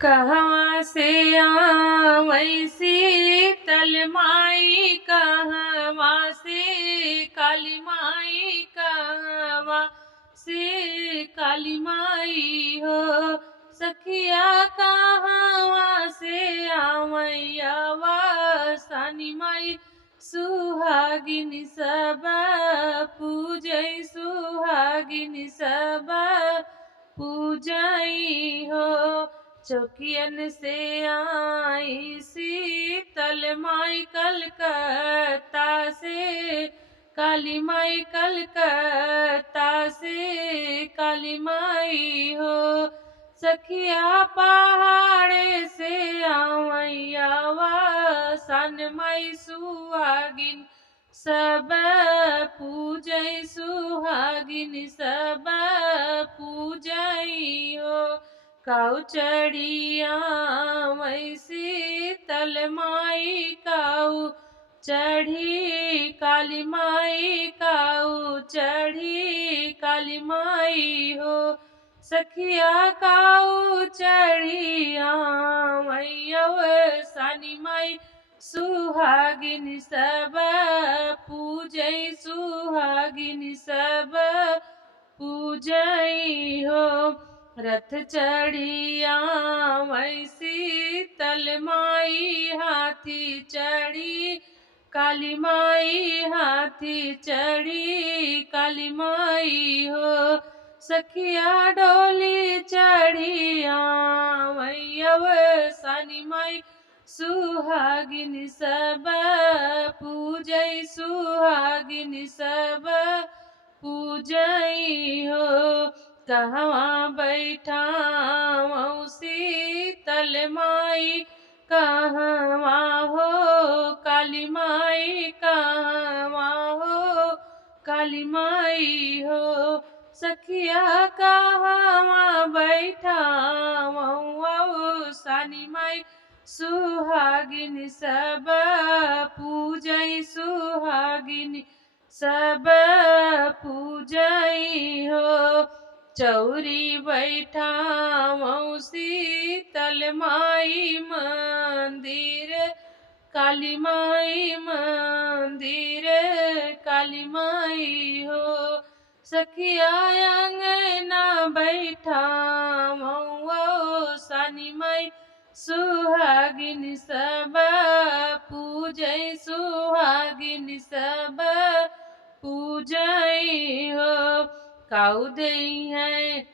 कहवा से आवै शीतल माई, कहवा से काली माई, कहवा से काली माई हो। सखिया कहवा से आवैया सानी माई, सुहागिनी सब पूजै, सुहागिनी सब पूजई हो। चौकियन से आई शीतल माई, कलकत्ता से काली माई, कलकत्ता से काली माई हो। सखिया पहाड़े से आवैया सन माई, सुहागिन सब पूजै, सुहागिन सब पूजई हो। काऊ चढ़िया वै शीतल माई, काऊ चढ़ी काली माई, काऊ चढ़ी काली माई हो। सखिया काऊ चढ़िया मैया सानी माई, सुहागिनी सब पूजै, सुहागिनी सब पूजई हो। रथ चढ़िया वै शीतल माई, हाथी चढ़ी काली माई, हाथी चढ़ी काली माई हो। सखिया डोली चढ़िया मैया सानी माई, सुहागिनी सब पूजै, सुहागिनी सब पूजई हो। कहवा बैठावै शीतल माई, कहवा हो काली माई, कहवा हो काली माई हो। सखिया कहवा बैठावै सानी माई, सुहागिनी सब पूजै, सुहागिनी सब पूजई हो। चौरी बैठावै शीतल माई, मंदिर काली माई, मंदिर काली माई हो। सखिया अंगना बैठावै सानी माई, सुहागिनी सब पूजै, सुहागिनी सब पूजई हो। काऊ दई है